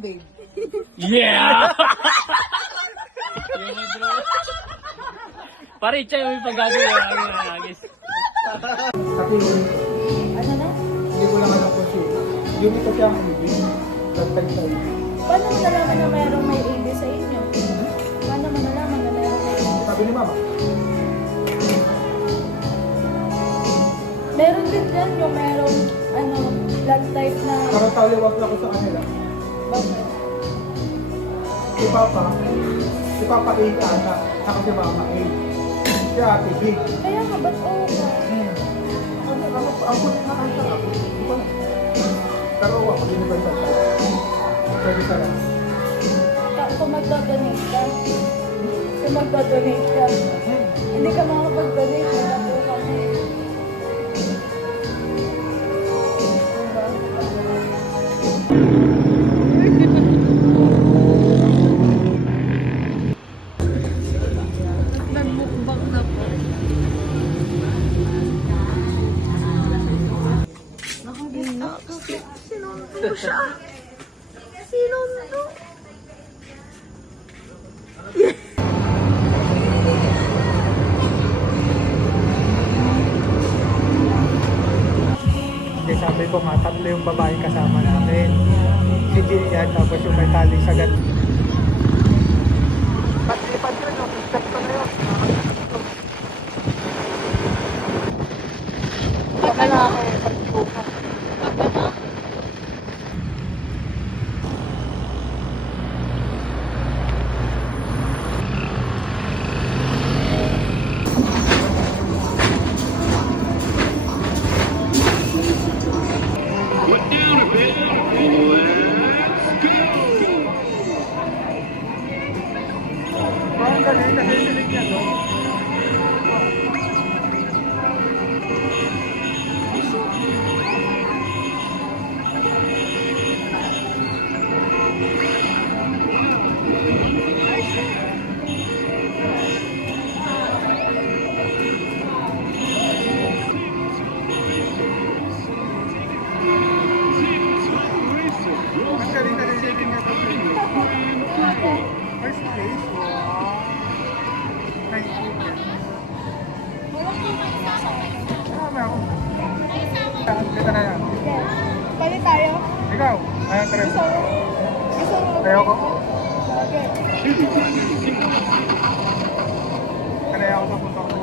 babe. Yeah! Pare, siya yung paggagawin. Agis. Kasi Ano na? hindi ko lang alam kung siya. Yung ito siya ang ibig. Nagtagtay. Paano mo nalaman na mayroong may AB sa inyo? Paano mo nalaman na mayroong may AB? Sabi ni Mama, Meron din dyan yung mayroong blood type na... parang taliwas lang ako sa kanila. Bakit? Si Papa A ata. Ako si Mama A. Si Ate B. Kaya nga, ba't oo ka? Ang kulit na kanta ako. Hindi ko lang. Pero ako, universal ka. Pwede ka lang. Kung magdodonate ka, hindi ka makapag-donate, magkapo ka na eh. Nagmukbang na po. Sinundo siya. Sinundo. Kasi sabi ko nga, tatlo yung babae kasama namin. Si Jillian, tapos yung may tali sa gat. Pag-lipat yun, no? Step ko na yun. Pagkalaki, pag-lipat. Parang galing, nagsisilip niya doon. Ang galing, nagsisilip niya doon. First place, wow. Nice chicken. Tama ako. Kita na yan. Okay. Pali tayo. Ikaw, ayan, Tres. Gusto mo? Ayoko. Okay. Kaya ako sa punta ko.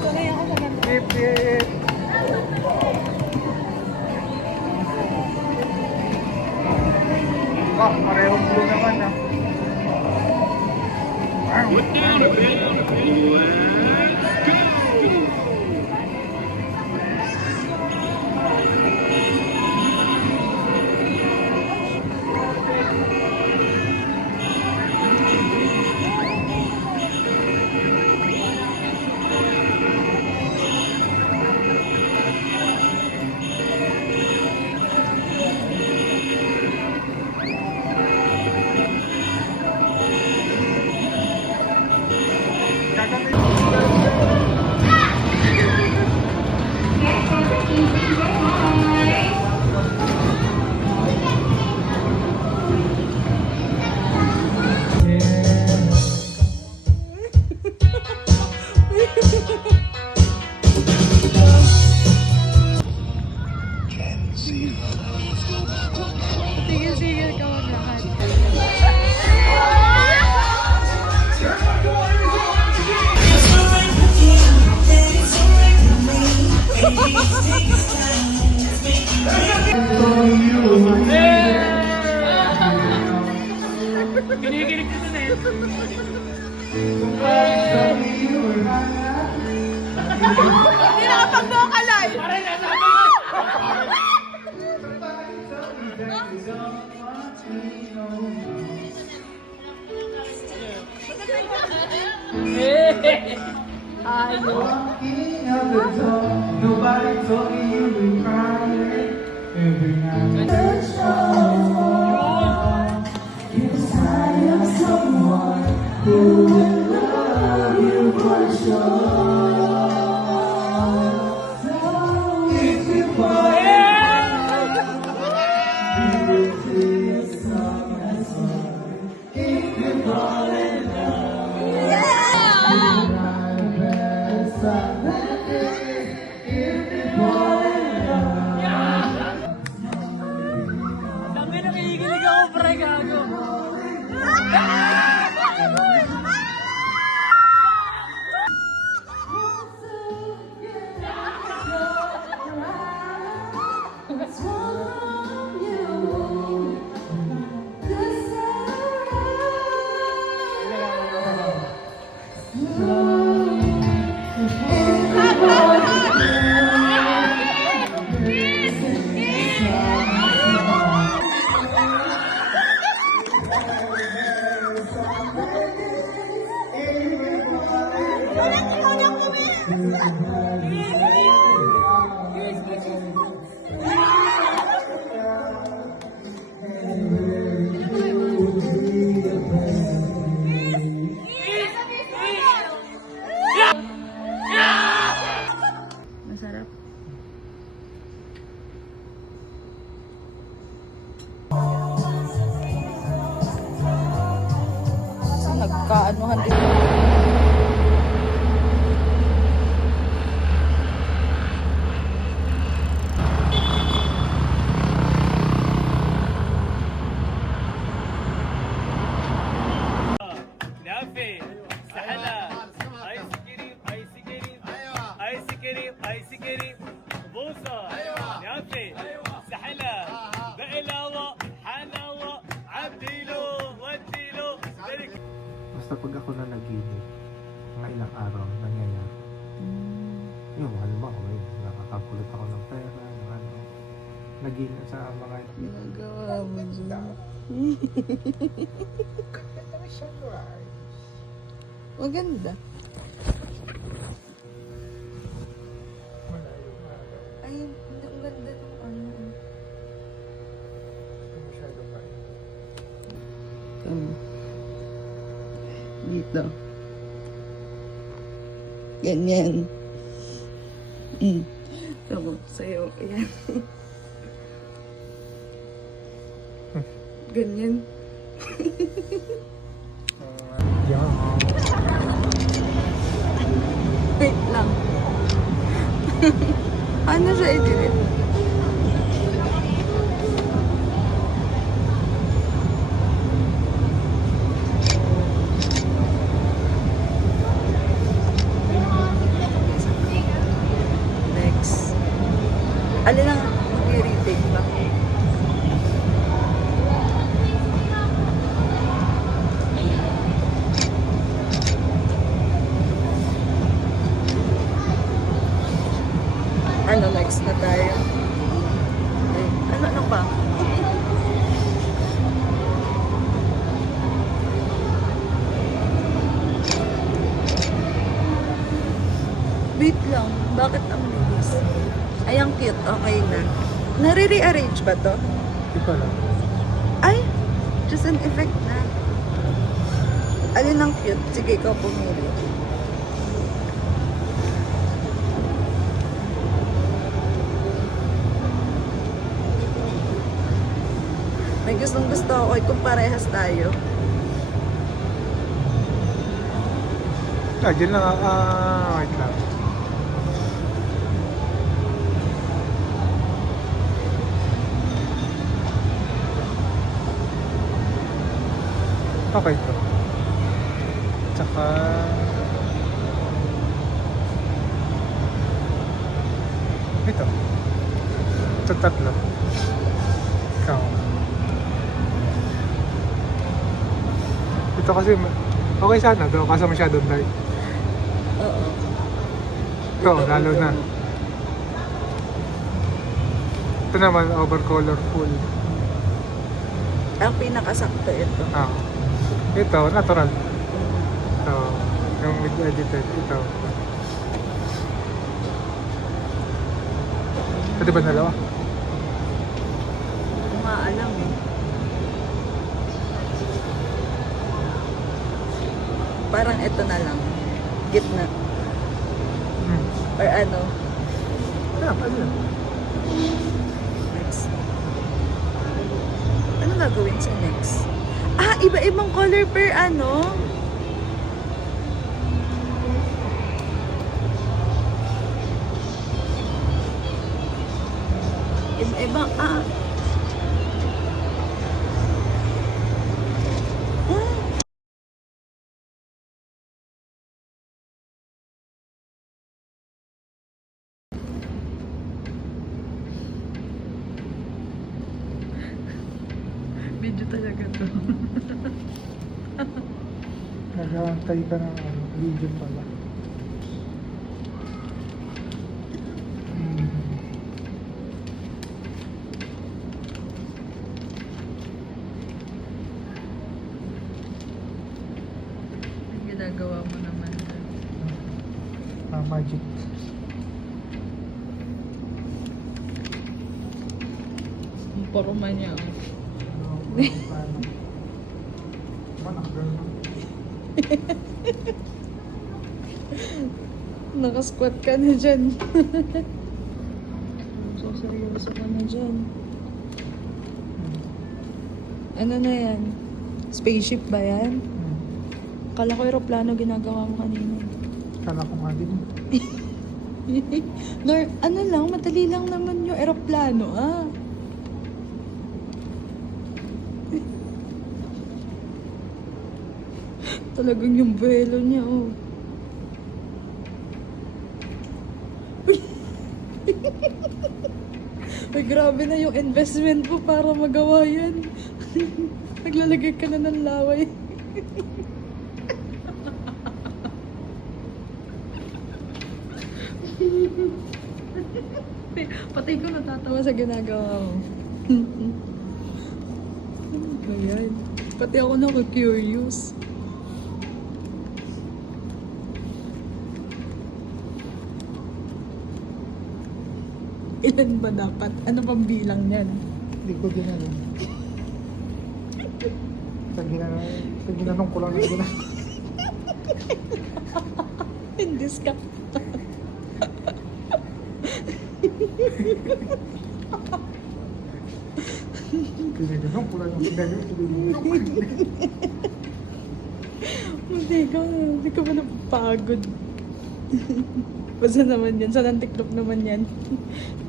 Sanay ako sa ganda. Hip, hip. Parehong blue naman ah. Tigil-tigil ka maglakad. Kinikilig ko na eh. Hindi nakapag-vocalize! Pare, nasabi ko. Ayaw. Nobody told me you were crying every night. If you fall, Dami na kinikilig ako, pre, gago. Masarap. Kasi nagkaanuhan dito. نافي سحلة ايس كريم ايس كريم ايس كريم ايس كريم بوصة نافي سحلة بقلاوة حلاوة عبديلو وديلو Basta pag ako na naginip, mga ilang araw nangyayari. Yung halimbawa, may nakakakulit ako ng pera, ng ano, naginip sa mga... Ginagawa mo dyan. Maganda. Ay, ang ganda ng ano. Dito. Ganyan. Tama, sa'yo. Ayan. Ganyan. Wait lang. Ano siya i-delete? Next. Alin ang i-retake ba? Ano, next na tayo? Eh, ano pa? Wait lang, bakit ang bilis? Ay, ang cute, okay na. Nare-rearrange ba to? Hindi pa lang. Ay, just an effect na. Alin ang cute? Sige, ikaw pumili. May gustong gusto ako kung parehas tayo. Dyan lang, wait lang. Okay to. Tsaka... Ito. Ito tatlo. Ikaw. Ito kasi, okay sana daw, kaso masyadong light. Oo. Ito, lalo na. Ito naman, over colorful. Ang pinakasakto ito. Ah. Ito, natural. Ito, yung edited. Ito. Ito ba dalawa? Hindi ko nga alam eh. Parang ito na lang. Gitna. Or ano. Yeah, pwede yan. Next. Ano gagawin sa next? Ah, iba-ibang color per ano. Eh, bang, ah. Video talaga to. Nag-aantay ka ng video pala. Ang ginagawa mo naman dyan. Magic. Ang porma niya. Nakasquat ka na dyan. So, seryoso ka na dyan. Ano na yan? Spaceship ba yan? Kala ko aeroplano ginagawa mo kanina. Kala ko nga din. Nor, ano lang, madali lang naman yung aeroplano, ah. Talagang yung buwelo niya, oh. Ay, grabe na yung investment mo para magawa yan. Naglalagay ka na ng laway. Patay ko natatawa sa ginagawa mo. Ayan. Pati ako curious. Ilan ba dapat? Ano bang bilang niyan? Hindi ko din alam. Sa ginanong ko lang na Hindis ka. Ginanong ko lang yung ginanong. Hindi ka ba napapagod? Basta naman yan. Saan ang tiklop naman yan?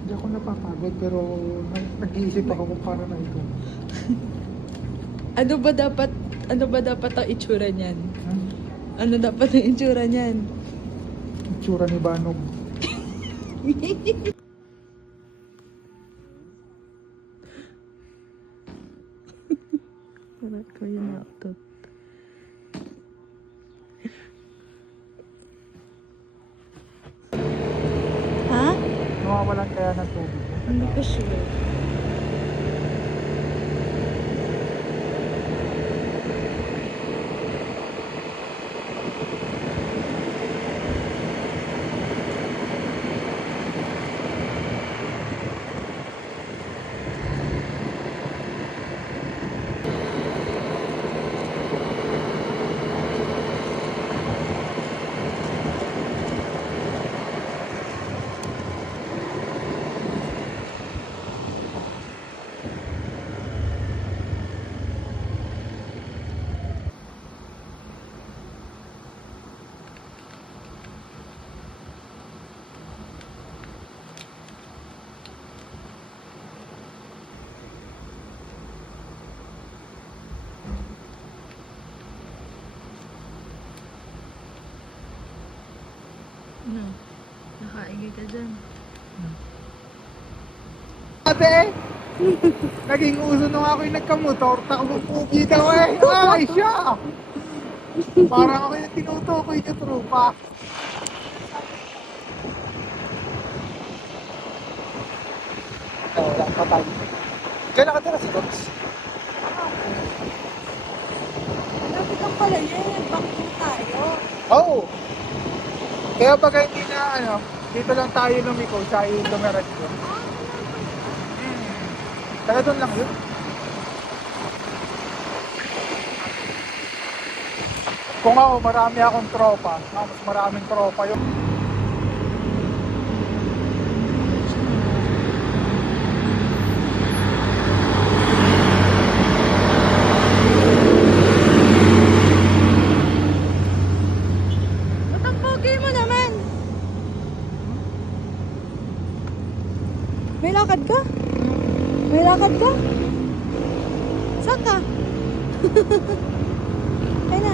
Hindi ako napapagod pero nag-iisip ako kung paano na ito. Ano ba dapat ang itsura niyan? Hmm? Ano dapat ang itsura niyan? Itsura ni Banog. Parang ko yun naktot. Ha? Nawawalan kaya ng tubig. Hindi ko sure. Ano? Nakaingay ka dyan. Ate! Naging uso nung ako yung nagkamotor, takbong pugi daw eh. Ay, siya! Parang ako yung tinutukoy niya, trupa. Wala pa tayo. Diyan nakatira si Dox. Lapit lang pala yan. Bakit tayo? Oo! Kaya pag hindi na dito lang tayo lumiko, tayo lumiras ko. Taga doon lang yun. Kung ako, marami akong tropa. Mas maraming tropa yun. Ba't ang pogi mo naman? May lakad ka? May lakad ka? Saan ka? Ay na.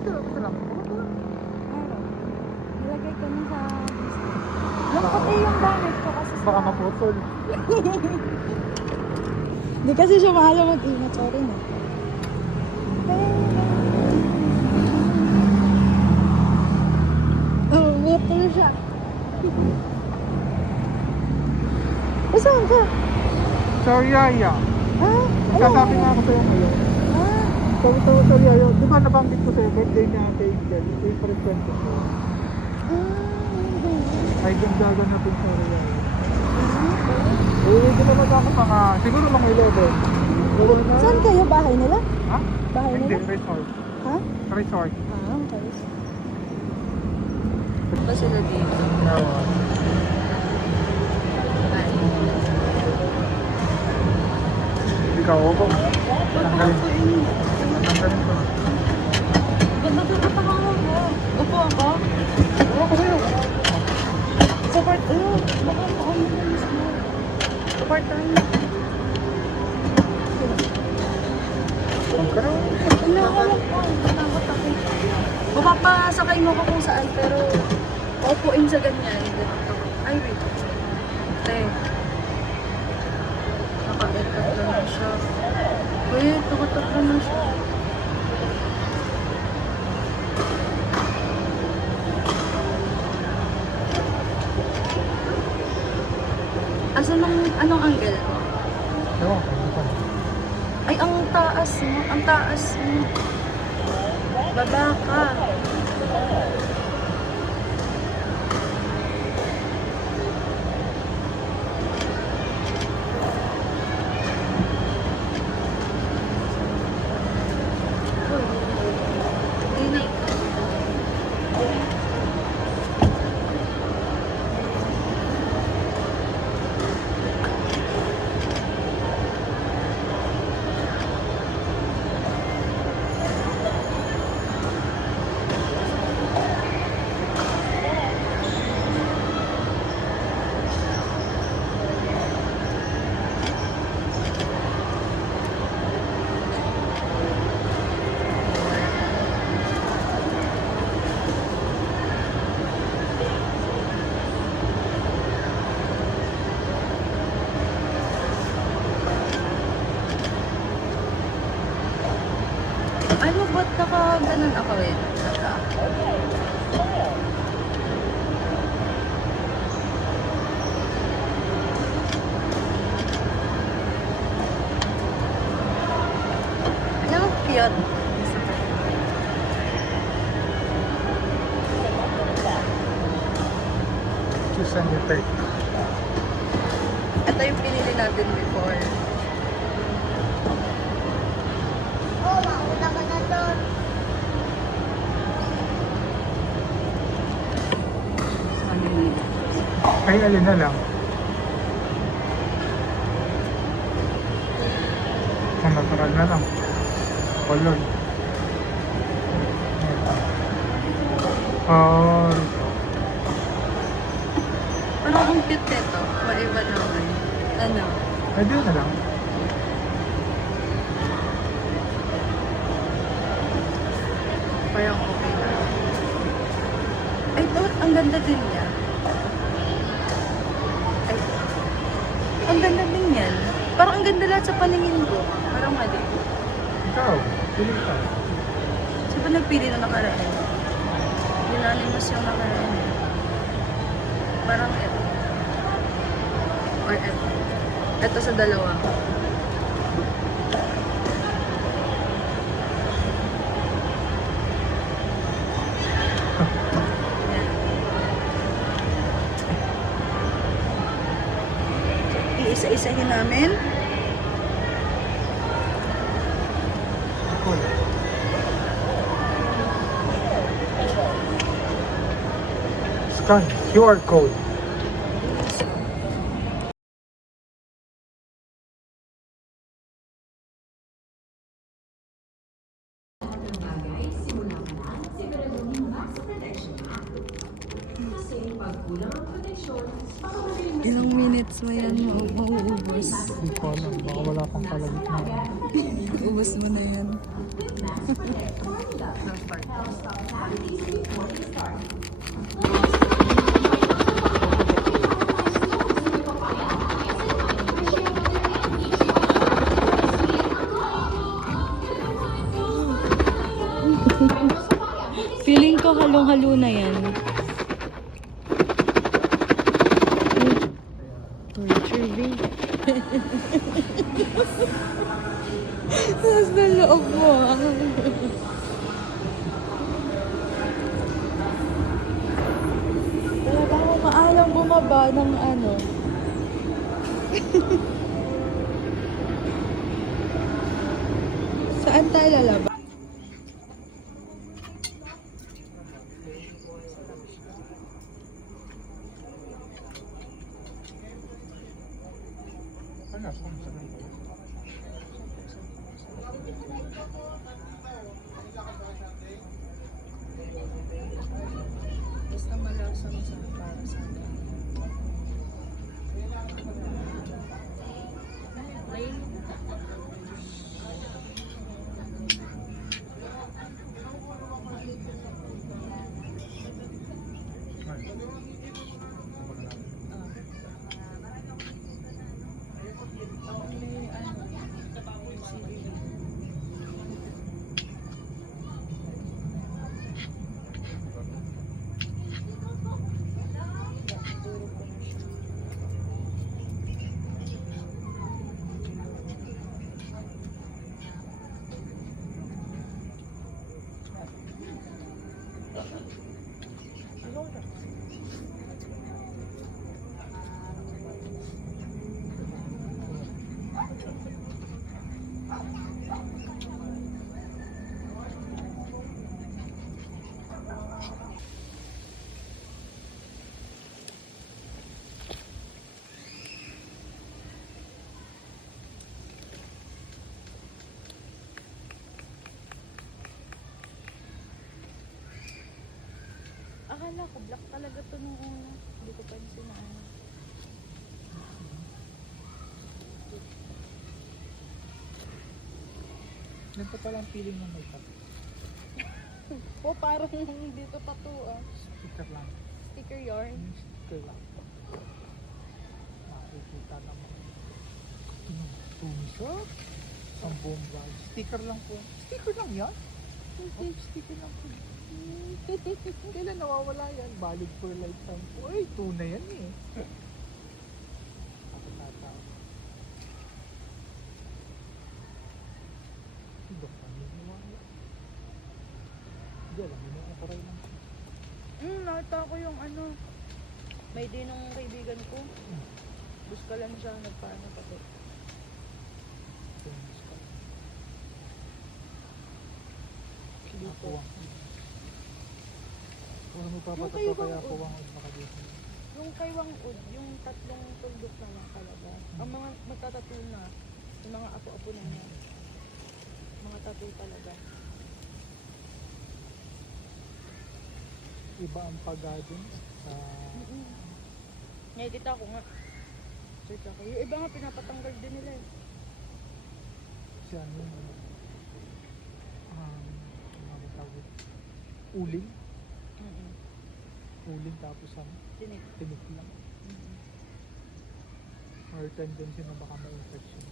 Ito lang. Nilagay ko na sa... Yung puti yung gamit ko kasi sa... Baka maputol. Hindi kasi siya mahal mag-ingat. Sorry na. Oh, butol siya. Saan ka? Sorry, Yaya. Ah, Nagsasabi nga ako sa'yo ngayon. Ah, Sorry, Yaya. Di ba nabanggit ko sa'yo, birthday niya kay Angel, April 24. Ay, ganda na po, sorry, Yaya. Hindi naman ako siguro mga 11. Saan kayo? Bahay nila? Ha? Bahay Hindi, nila? resort. Ha? Resort. Ah, okay. Ba sila dito? Oo. Ikaw, upo. Tanggalin. Tanggalin ko. Ba't nagpapataka ako? Upo ako? Oo, ko sa'yo. Support, baka ako support tayo. Huwag ka na. Inakalap ko. Natakot ako. Mapapasakay mo ko kung saan, pero paupuin sa ganyan. Ay, wait. Te. Naka-etat na siya. Wait, naka-etat na siya. Asan anong angle mo? Oo, ano pa? Ay, ang taas mo. Ang taas mo. Baba ka. Inay ka. Ano ba't naka-ganon ako eh? Naka. Ano? Cute. Choose and take. Ito yung pinili natin before. Ay, alin na lang. Ang natural na lang. Color. Oh, Parang ang cute nito. Maiba naman. Ano? pwede na lang. Parang okay na. Ay, to, ang ganda din niya. Ay, ang ganda din yan. Parang ang ganda lahat sa paningin ko. Parang mali. Ikaw, pili ka. Saan ba nagpili na nakaraan? Unanimous yung nakaraan. Parang ito. Or ito. Ito sa dalawa. Yan. Iisa-isahin namin. Cool. Scan QR code. Ilang minutes mo yan mauubos? Hindi ko alam. Baka wala pang kalagitnaan. Ubos mo na yan. Feeling ko halong-halo na yan. Torture, babe. Nasa loob mo, ah. Talaga ako maalang bumaba ng ano. Saan tayo lalaba? Basta malasang sa para sa akin. Akala ko black talaga to nung una. Hindi ko pansin na ano. Ganito palang feeling ng makeup. Oh, parang dito pa to ah. Sticker lang. Sticker yarn. Sticker lang. Makikita naman. Tumis oh. Ang bomba. Sticker lang po. Sticker lang yan? Oh, sticker lang po. Kailan nawawala yan? Valid for lifetime po. Ay, tunay yan eh. Tataw. Hindi ka naniniwala. Hindi, alam mo na ako rin lang. Nakita ko yung ano. May din ng kaibigan ko. Buska lang siya, nagpaano pati. Tumis ka. Dito. Kung may papatato Yung kaya kay ako Wang ang nakadito. Yung kay Wang Ud, yung tatlong tuldok na lang talaga. Ang mga magtatattoo na, yung mga apo-apo na niya. Mga tattoo talaga. Iba ang pagado sa Nakikita ko nga. Search ako. Yung iba nga pinapatanggal din nila eh. si ano ano tawag uling. Uling tapos Tinik. tinik lang. Or tendency na baka may infection.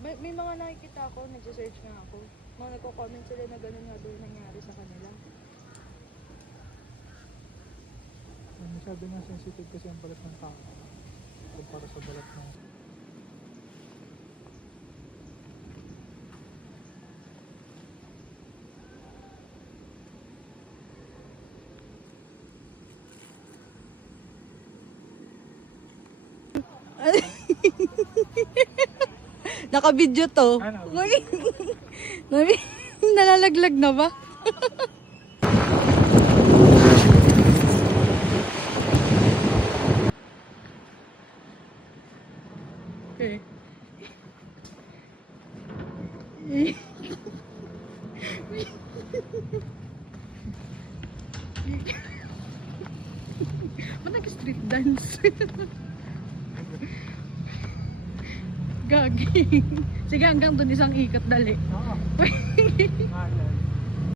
May mga nakikita ako, nagsisearch nga ako. Mga nagko-comment sila na gano'n nga daw nangyari sa kanila. Masyado nga sensitive kasi ang balat ng tao kumpara sa balat ng Naka-video to. Ano? Uy, nalalaglag na ba? Okay. nag-street dance. Gagi. Sige, hanggang dun isang ikot dali. Oo. Ngayon.